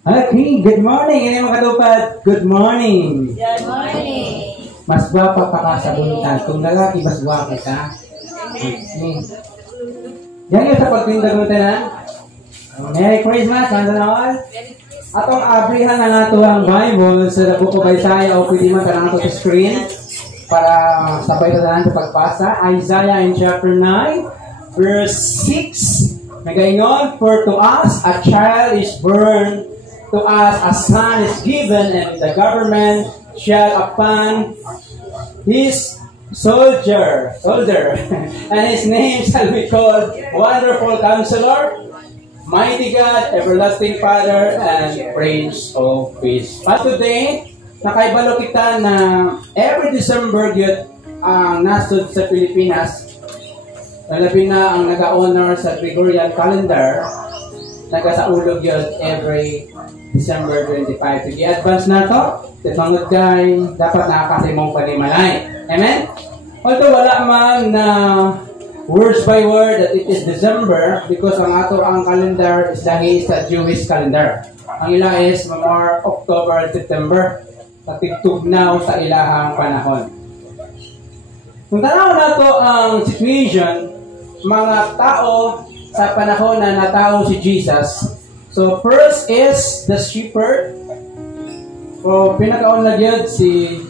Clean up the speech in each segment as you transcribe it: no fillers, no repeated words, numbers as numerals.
Okay, good morning. Ini mga katupad, good morning. Good morning. Mas gwapa pa ka sa bunutan. Kung lalaki, mas gwapa ka. Amen. Yan yung sa pagtindag mo na. Merry Christmas, Santa Noel. Atong abrihan na nga ito ang Bible sa Book of Isaiah o pwede man ka na ito sa screen para sabay na sa pagpasa. Isaiah in chapter 9, verse 6. Nagayon, for to us a child is born, to us a son is given, and the government shall upon his soldier, and his name shall be called Wonderful Counselor, Mighty God, Everlasting Father, and Prince of Peace. But today, nakaibalo kita na every December yun ang nasod sa Pilipinas. Nalabi na ang nag-honor sa Gregorian calendar, nagasaulog yun every December 25. Sige, advance na to. Tipangod kay, dapat nakakasimong panimalay. Amen? Although wala man na words by word that it is December because ang ato ang calendar is dahil sa Jewish calendar. Ang ila is more October and September. Natigtugnaw sa ilahang panahon. Kung tanaw na to ang situation, mga tao sa panahon na natao si Jesus. So first is the shepherd. So pinakaon na yun si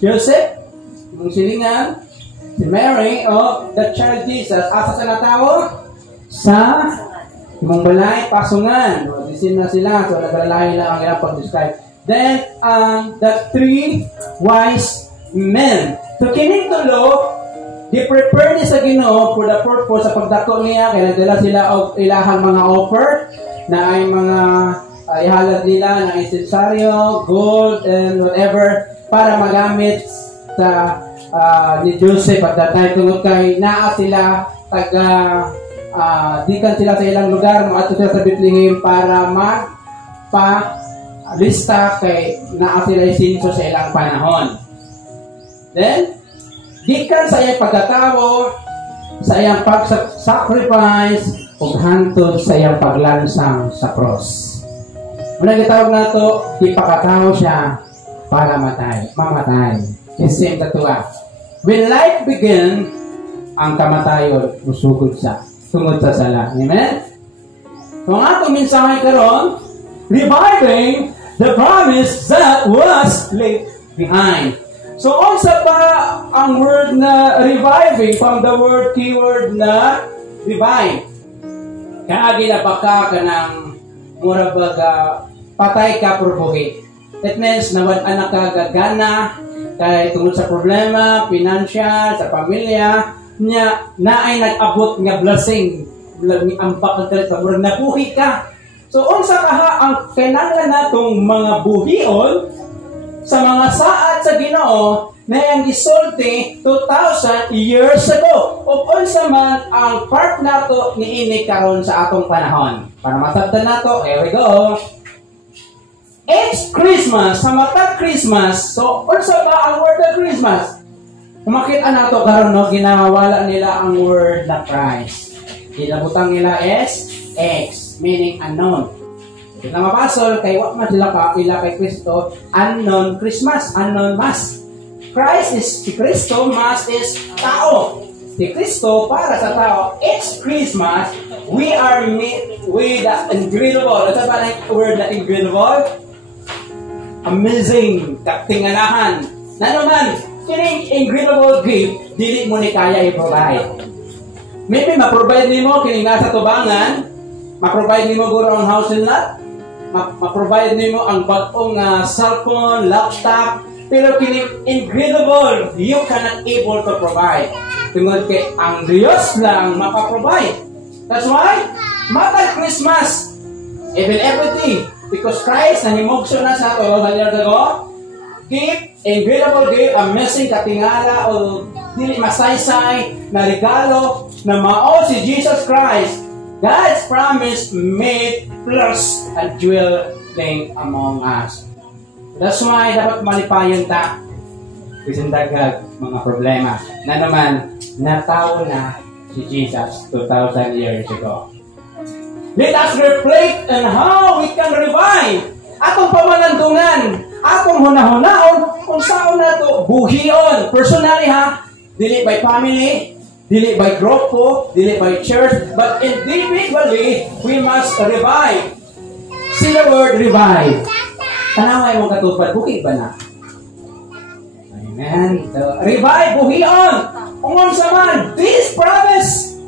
Joseph, yung silingan, si Mary, o the child Jesus. Asa sa natao? Sa imong balay, pasungan. Disin na sila, so nagalalahi lang ang ilang pag-describe. Then, the three wise men. So kining tulo, i-prepare ni sa Ginoo for the purpose sa pagdako niya, kaya nagdala sila og ilahang mga offer na ay mga ihalad nila ng insensaryo, gold, and whatever para magamit sa ni Joseph at that time. Tungod kay naa sila dikan sila sa ilang lugar, maato sila sa Bethlehem para lista kay naa sila isinso sa ilang panahon. Then gikan sa iyang pagkatawo, sa iyang pag-sacrifice, ug hantod sa iyang paglansang sa cross. Muna gitawag na ito, ipakatawo siya para mamatay. Kasi ang tatuwa. When life began, ang kamatayon musugod sa tungod sa sala. Amen? So ang atong mensahe karon, reviving the promise that was left behind. So, unsa pa ang word na reviving from the word keyword na revive? Kaagi na baka ka ng murabaga patay ka por buhi. That means na anak ka gagana kay tungod sa problema, financial, sa pamilya, niya na ay nag-abot nga blessing. Ang bakal ka murag nabuhi ka. So, unsa kaha ang kinahanglan natong mga buhion sa mga saat sa Ginoo na ang gisulti 2,000 years ago. O unsa man ang part nato niini karon sa atong panahon. Para masabtan nato, here we go. It's Christmas, sa matag Christmas. So unsa ba ang word of Christmas? Kung makita nato karon no, ginawala nila ang word na Christ. Ginabutang nila is X, meaning unknown. Kaya mapasol, kay what man sila ila kay Kristo, unknown Christmas, unknown Mass. Christ is si Kristo, Mass is tao. Si Kristo para sa tao. It's Christmas, we are made with the incredible. Ito ba ang word na incredible? Amazing, katinganahan. Na naman, kining incredible gift, dili mo ni kaya i-provide. Maybe ma-provide ni mo kining nasa tubangan, ma-provide ni mo guro ang house and lot, ma-provide nimo ang bagong cellphone, laptop, pero kini incredible, you cannot able to provide. Tungod kay ang Diyos lang maka-provide. That's why, matag Christmas, even everything, because Christ nanimugso na sa 2,000 years ago, give, incredible gift, amazing katingala o dili masaysay na regalo na mao si Jesus Christ. God's promise made plus a jewel thing among us. That's why dapat malipayon ta. Kasi dagag mga problema na naman natao na si Jesus 2,000 years ago. Let us reflect on how we can revive atong hunahunaon kung saan na to buhion. Personally ha, dili by family, dili by grupo, dili by church, but individually, we must revive. See the word revive. Tanaway mong katupad, buhi ba na? Amen. So, revive, buhion. Kung sa man, this promise.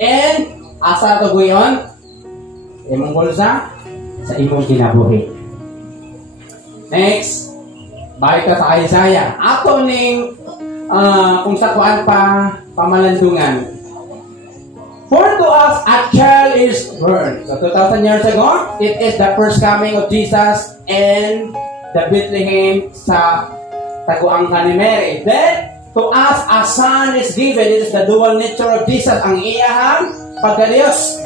And, asa ito buhion? Imong bulsa, sa imong kinabuhi. Next, balik ka sa Isaiah. Ato ning, kung sa kuan pa, pamalandungan. For to us, a child is born. So, 2,000 years ago, it is the first coming of Jesus and the Bethlehem sa taguangkan ni Mary. Then, to us, a son is given. It is the dual nature of Jesus. Ang iyahang pagkalios.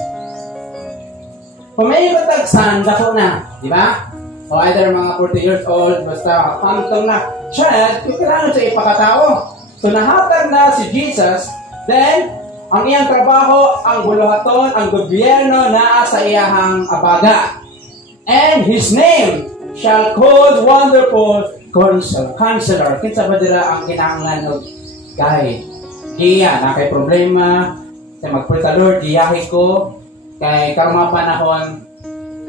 Kung may batag son, dako na. Di ba? O either mga 40 years old, basta pantong na child, yung kailangan siya ipakatao. So, nahatag na si Jesus. Then, ang iyang trabaho, ang buluhaton, ang gobyerno na sa iyahang abaga. And His name shall called Wonderful Counselor. Kinsa ba dira ang kinahanglan og guide? Giya, na kay problema, sa mag-pray sa Lord, giyahi ko, kay karma panahon,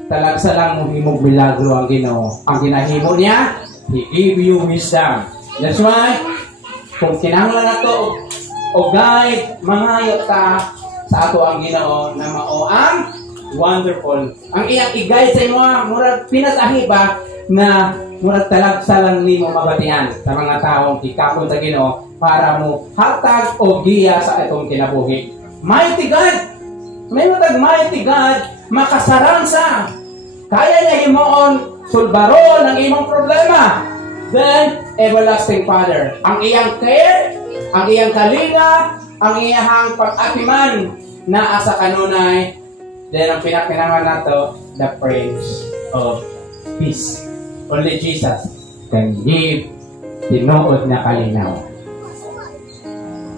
talagsa lang mo himog milagro ang Ginoo. Ang ginahimo niya, He give you wisdom. That's why, kung kinahanglan nato o guide, mangayo ta sa ato ang Ginoo na mao ang wonderful. Ang iyang i-guide sa imo, murag pinasahi ba na murag talagsa lang nimo mabatian sa mga taong ikapon sa Ginoo para mo hatag o giya sa atong kinabuhi. Mighty God, may matag mighty God, makasaransa. Kaya niya himoon sulbaron ang imong problema. Then, everlasting Father, ang iyang care, ang iyang kalinga, ang iyang pag-atiman na asa kanunay. Then, ang pinakinaman nato, the Prince of Peace. Only Jesus can give tinuod na kalinaw.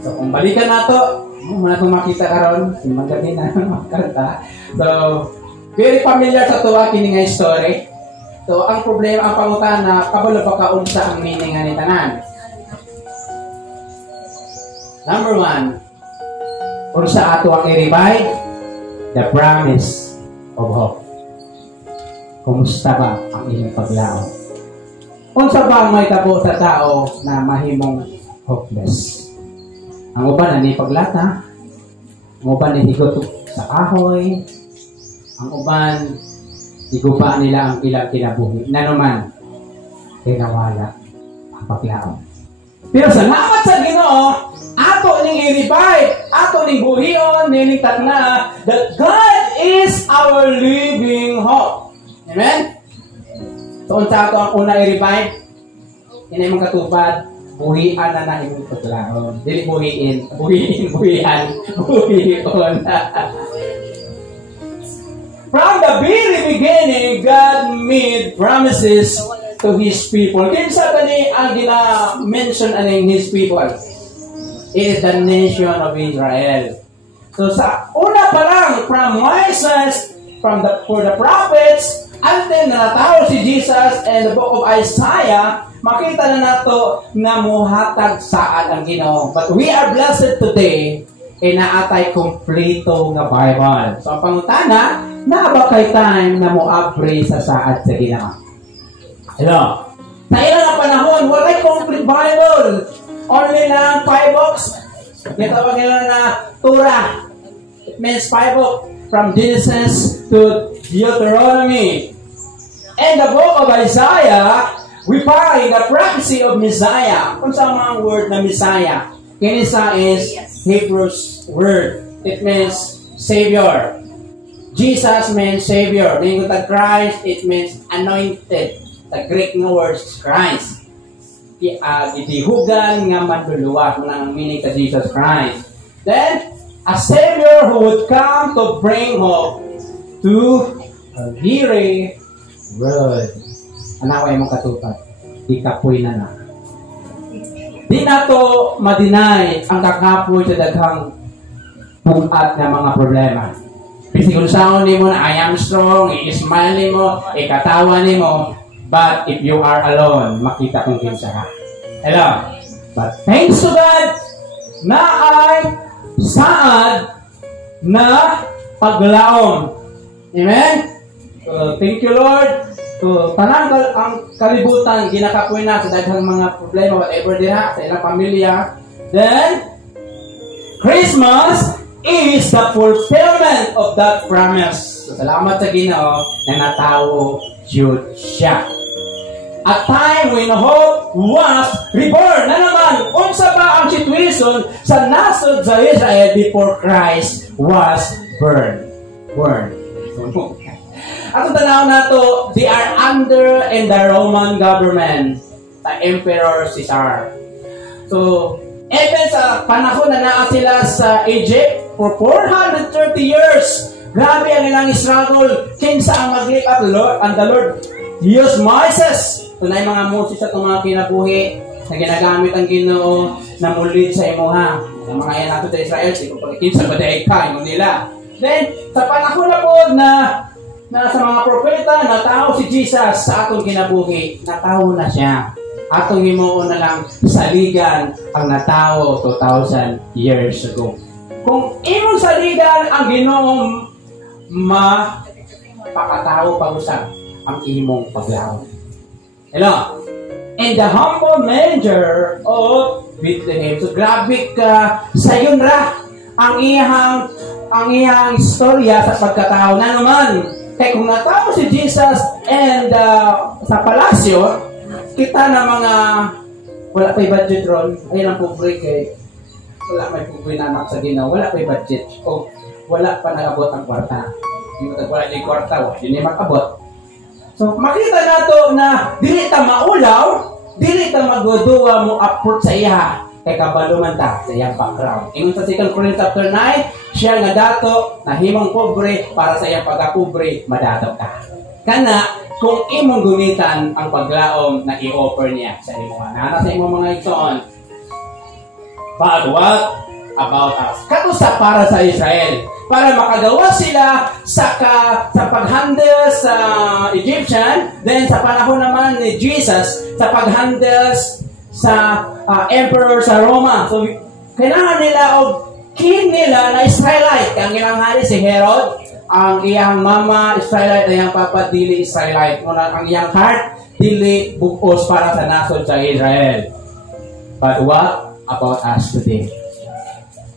So, kung balikan nato, muna itong makita karon, magabi na makita. So, very familiar sa tuwa kini nga story. So, ang problema, ang pangutana, kabalo ba kaunsa ang meaning nga ni tanan? Number 1, kung sa ato ang i-revive, the promise of hope. Kumusta ba ang inyong paglaon? Kung sa ba may tabo sa tao na mahimong hopeless? Ang uban na ni paglata, ang uban ni higot sa kahoy, ang uban igupa nila ang ilang kinabuhi. Na naman, kinawala ang paglaon. Pero salamat sa Ginoo, ato ning i-revive, ato ning buhion, ning tatna, that God is our living hope. Amen? So, unsa ato ang una i-revive? Inay mong katupad, buhian na na imong paglaon. Dili buhiin, buhian. From the very beginning, God made promises to His people. Kinsa gani ang gina-mention aning His people? It is the nation of Israel. So sa una pa lang, from Moses, for the prophets, until natawag si Jesus and the book of Isaiah, makita na nato na muhatag saan ang Ginoo. But we are blessed today, inaatay kompleto nga Bible. So ang pangutana, na ba kay time na mo-upgrade sa saad sa Ginoo? Hello? Sa ilang panahon, walay complete Bible. Only lang 5 books. Natawag nila na Torah. It means 5 books. From Genesis to Deuteronomy. And the book of Isaiah, we find the prophecy of Messiah. Kung saan mga word na Messiah? Kinisa is Hebrew's word. It means Savior. Jesus means Savior. Meaning that Christ, it means anointed. The Greek na word is Christ. Itihugan nga manluluwas mo ng meaning to Jesus Christ. Then, a Savior who would come to bring hope to a weary world. Anaway mong katupad. Ikapoy na na. Di na to madinay ang kakapoy sa daghang bugat na mga problema. Kasi kung saan ni mo na I am strong, i-smile ni mo, ikatawa ni mo, But if you are alone, makita kong kinsa ka. Hello? But thanks to God, na ay saad na paglaom. Amen? Thank you, Lord. Tanang ang kalibutan, ginakapoy na sa daghang mga problema, whatever diha, sa ilang pamilya. Then, Christmas is the fulfillment of that promise. So, salamat sa Ginoo na natawo Jude siya. A time when hope was reborn. Na naman, unsa ba ang situation sa nasod sa Israel before Christ was born? At ang tanaw na to, they are under in the Roman government, the Emperor Caesar. So, even sa panahon na naa sila sa Egypt for 430 years, grabe ang ilang struggle. Kinsa ang mag-lift up Lord, and the Lord used Moses. Tunay mga Moses sa itong mga kinabuhi na ginagamit ang Ginoo na mulid sa imuha. Ang mga yan nato sa Israel, di ko pagkinsa ba dahil ka, nila. Then, sa panahon na po na sa mga propeta, natao si Jesus sa atong kinabuhi, natao na siya. Atong himuon na lang saligan ang natao 2,000 years ago. Kung imong saligan ang Ginoo, mapakatao pag-usap ang imong paglaom. Hello? In the humble manger of Bethlehem. So grabe ka sa yun ra ang iyang istorya sa pagkatao na naman. Kaya kung natao si Jesus and sa palasyo, kita na mga wala pa'y budget ron, ayun ang pobre kay wala may pobre na anak sa Ginoo, wala pa'y budget o wala pa nag-abot ang kwarta. Yung wala di kwarta, yun yung makabot. So makita na to na dili ta maulaw, dili ta magduwa mo approach sa iya kay kabalo man ta sa iyang background. Ingon sa 2 Corinthians chapter 9, siya nga dato na himong pobre para sa iyang pagka-pobre madato ka. Kana kung imong gumitan ang paglaom na i-offer niya sa imong anak sa imong mga igsoon. But what about us? Katusa para sa Israel, para makagawa sila sa pag-handle sa Egyptian, then sa panahon naman ni Jesus sa pag-handle sa emperor sa Roma. So kailangan nila o king nila na Israelite. Ang ilang hari si Herod, ang iyang mama Israelite, ang iyang papa dili Israelite. Ang iyang heart dili bugos para sa nasod sa Israel. But what about us today?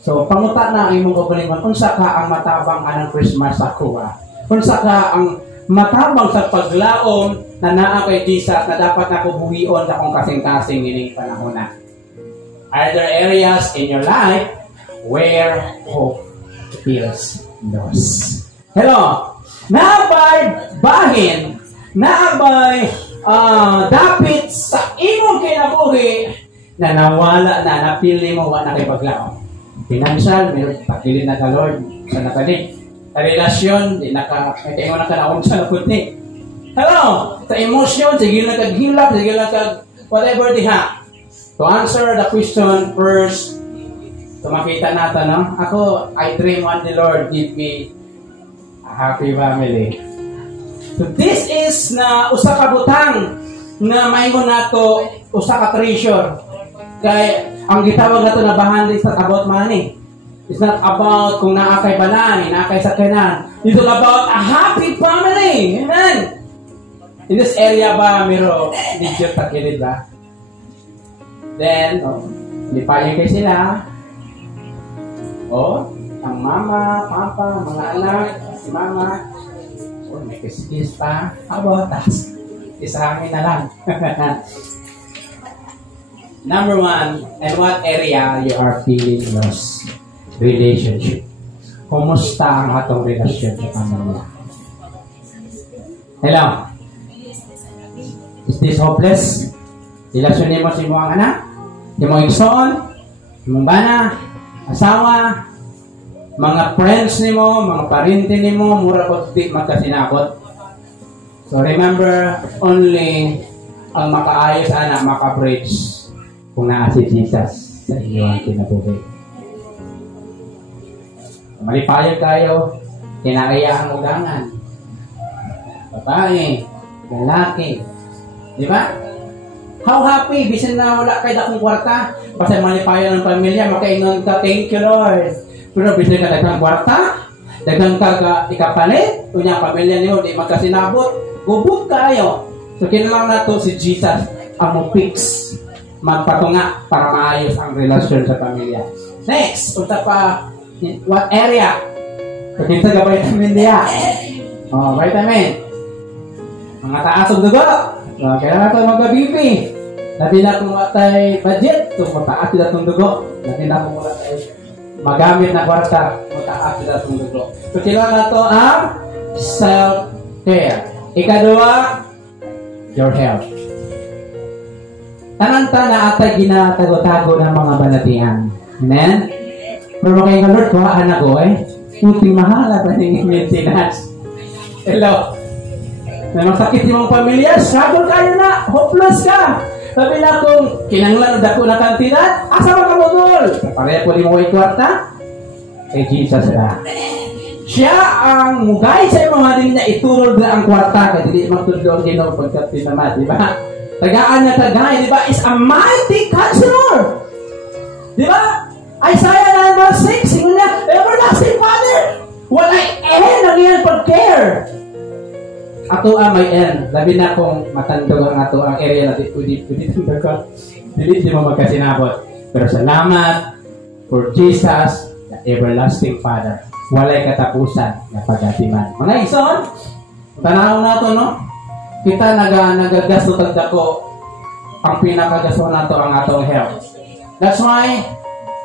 So, panguta na ang imong kabalingon, unsa ka ang matabang anang Christmas sa kuha? Unsa ka ang matabang sa paglaom na naa kay Jesus na dapat na kubuhion sa kung kasing-kasing ining panahon na? Are there areas in your life where hope feels lost? Hello? Naabay bahin, naabay dapit sa imong kinabuhi na nawala na, napili mo, wala na kay paglaom. Financial, mayroon pagpili na ka Lord sa nakalik. Sa relasyon, di may mo na kanaon sa nakuti. Hello! Sa emotion, sige na kaghilap, sige na whatever diha. To answer the question first, makita natin, no? Ako, I dream on the Lord give me a happy family. So this is na usa ka butang na maingon nato usa ka treasure. Kay ang gitawag nato na bahan is not about money. It's not about kung naakay balay, naakay sakyanan. It's all about a happy family. Amen. In this area ba miro digit ta kilid ba? Then, lipayan kay sila. Ang mama, papa, mga anak, si mama. May kiss pa. About us. Isahamin na lang. Number one, and what area you are feeling lost? Relationship. Kumusta ang atong relasyon sa pamilya? Hello? Is this hopeless? Relasyon niyo mo sa imong anak? Imong igsoon? Imong bana? Asawa? Mga friends nimo, mga parente nimo, mura ko di magkasinakot. So remember, only ang makaayos anak, maka-bridge kung naa si Jesus sa inyong kinabuhi. Malipayag kayo, kinakaya ang ugangan. Babae, lalaki, Di ba? How happy, bisan na wala kayo akong kwarta, basta manipayo ng pamilya, makaingon ka, thank you Lord. Pero bisan ka dagang kwarta, dagang ka ikapalit, kunya pamilya niyo, di magkasinabot, gubog kayo. So kailangan na to si Jesus ang fix, magpatunga para maayos ang relasyon sa pamilya. Next, punta pa, what area? So kita ka vitamin niya. Oh, vitamin. Mga taas ang dugo. So, kailangan ito mag-BP. Labi na kung matay budget, so mataas sila itong dugo. Labi na kung matay magamit na kwarta, mataas sila itong dugo. So, kailangan ito ang self-care. Ikadua, your health. Tanang-tana atay ginatago-tago ng mga banatihan. Amen? Pero kayo ka Lord, kuha anak ko puting mahala pa ng maintenance. Hello? May masakit yung pamilya, struggle kayo na, hopeless ka. Sabi na kung kinanglan o dako na kantidad, asa ka magul? Pareha ko din mo kwarta, kay Jesus na. Siya ang mugay sa mga din na iturol na ang kwarta, kaya hindi magtudlo ang Ginoo pagkat tinamat, di ba? Tagaan na tagay, di ba? Is a mighty counselor. Di ba? Isaiah 9:6, singon niya, everlasting Father, walay ang iyang pag-care. Ato may end. Labi na kung matandog ang ato ang area natin. Pwede ka. Hindi mo magkasinabot. Pero salamat for Jesus, the everlasting Father. Walay katapusan na pagatiman. Mga ison, tanaw na ito, no? Kita nagagasto tagdako ang pinakagasto na ito ang atong health. That's why,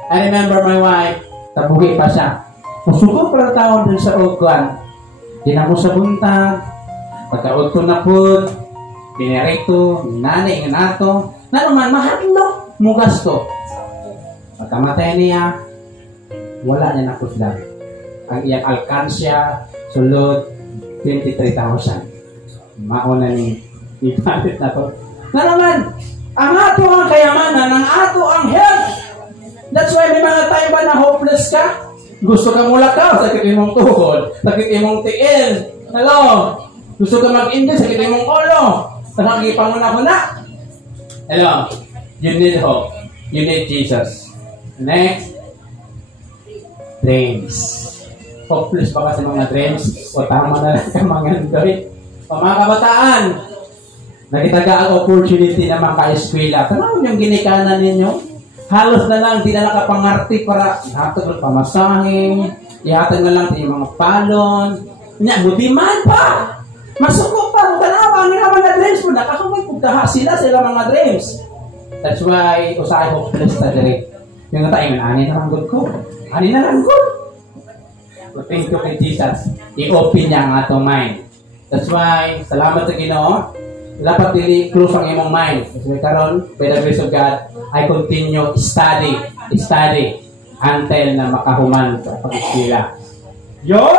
I remember my wife, tabuhi pa siya. Usukong pala taon din sa Ogwan. Dinamo sa buntag, pagkaod ko na po, pinirito, nanay, nato, na naman, mahalo, mugas to. Pagkamatay niya, wala niya na kusdan. Ang iyang alkansya, sulod, 23,000. Mauna ni ipalit na to. Na naman, ang ato ang kayamanan, ang ato ang health. That's why may mga tayo ba na hopeless ka? Gusto ka mula ka, sakit imong tuhod, sakit imong tiil. Hello? Gusto ka mag-indus, sakit imong ulo. Nakakipanguna-huna. Hello? You need hope. You need Jesus. Next. Dreams. Hopeless ba kasi mga dreams? O tama na lang ka mga ndoy. O mga kabataan, nakitaga ang opportunity na maka-eskwela. Tanong yung ginikanan ninyo. Halos na lang, di na nakapangarti para ihatag ng pamasahe, ihatag na lang yung mga palon. Kanya, budiman pa! Masukok pa! Tanawa, ang mga dreams mo, nakakamay pagkaha sila mga dreams. That's why, usahay hopeless na direct. Yung tayo, ani na lang good ko. Ani na lang good. But thank you kay Jesus. I-open niya ang atong mind. That's why, salamat sa Ginoo. Dapat close ang imong mind. Kasi karon, by the grace of God, I continue study until na makahuman sa pag-eskwela. Your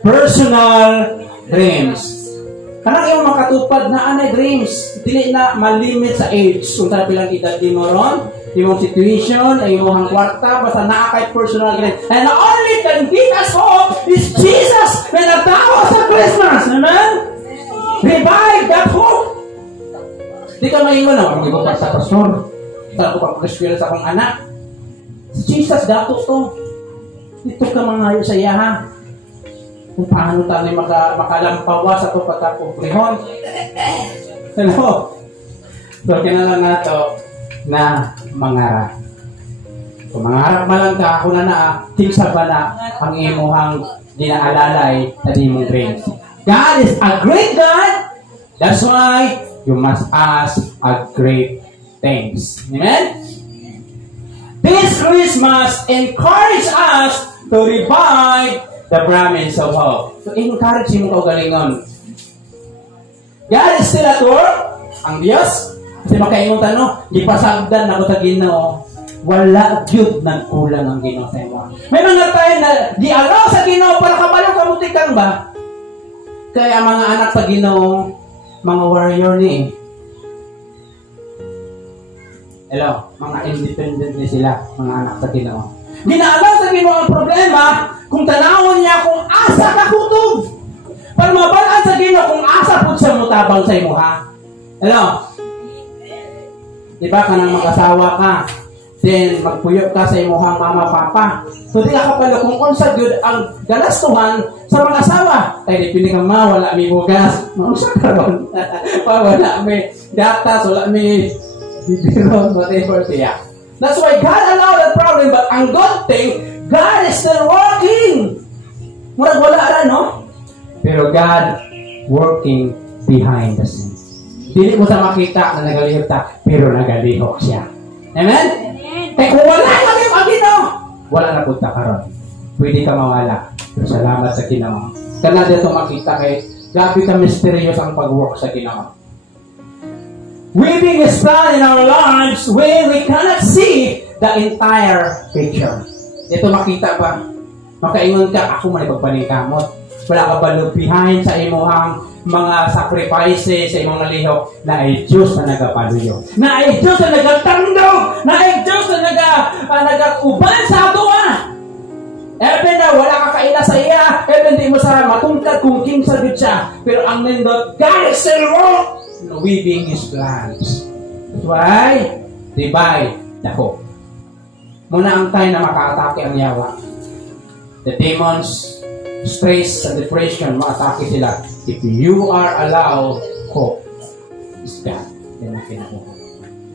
personal dreams. Kanang iyong makatupad na anay dreams. Dili na malimit sa age. Kung saan pilang edad di mo ron, imong situation, imong kwarta, basta naakay personal dreams. And the only can give us hope is Jesus when nagtao sa Christmas. Amen? Revive that hope. Di ka maiwan na, hindi ko pa sa pastor. Saan ko pa pag-eskwela sa akong anak. Si Jesus, dato to. Ito ka mga sa iya, ha? Kung paano tayo makalampawa sa ito pagkapubrihon. Hello? So, kinalang na ito na mangarap. Kung mangarap man lang ka, kung na tingsa ba na ang imuhang dinaalalay sa imong dreams. God is a great God. That's why you must ask a great things. Amen? This Christmas, encourage us to revive the promise of hope. So, encourage mo kaugalingon. God is still at work. Ang Diyos, kasi makaingon tanong, di pasagdan ako sa Ginoo. Wala gyud nang kulang ang Ginoo sa imo. May mga tayo na di alaw sa Ginoo para kabalo kamutikan ba? Kaya mga anak sa Ginoo, mga warrior ni hello, mga independent ni sila, mga anak sa Ginoo. Ginaalam sa Ginoo ang problema kung tanawon niya kung asa ka kutub. Para mabalaan sa Ginoo kung asa pud sa mutabang sa imo ha. Ano? Diba ka nang mag-asawa ka, then magpuyok ka sa imuhang mama papa. So di ka kapalo kung unsa gyud ang galastuhan sa mga asawa. Tay dipili ka wala mi bugas. Unsa karon? Wala mi gatas, wala mi bibiro, whatever siya. That's why God allowed that problem, but ang good thing, God is still working. Murag wala ra, no? Pero God working behind the scenes. Dili mo sa makita na nagalihok ta, pero nagalihok siya. Amen? Kaya kung wala kami magino, wala na punta karon. Pwede ka mawala. Pero salamat sa Ginoo. Kana dito makita kay grabe ka mysterious ang pag-work sa Ginoo. Weaving His plan in our lives when we cannot see the entire picture. Ito makita ba? Makaingon ka, ako man ipagpaningkamot. Wala ka ba behind sa imuhang mga sacrifices, sa imong nalihok, na ay Diyos na nagapaluyo. Na ay Diyos na nagatandog! Na ay Diyos na nagauban sa atua! Even na wala ka kaila sa iya, even di mo sa matungkad kung kinsa gud siya. Pero ang nindot, God is still weaving His plans. That's why, divide the hope. Muna ang tayo na makaatake ang yawa. The demons, stress, and depression, maatake sila. If you are allowed hope, is God. Yan ang kinakuha.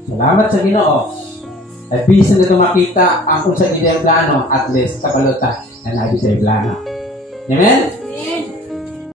Salamat sa Ginoo. At bisan na makita ang kung sa iyong plano, at least kapaluta na nabi sa iyong plano. Amen?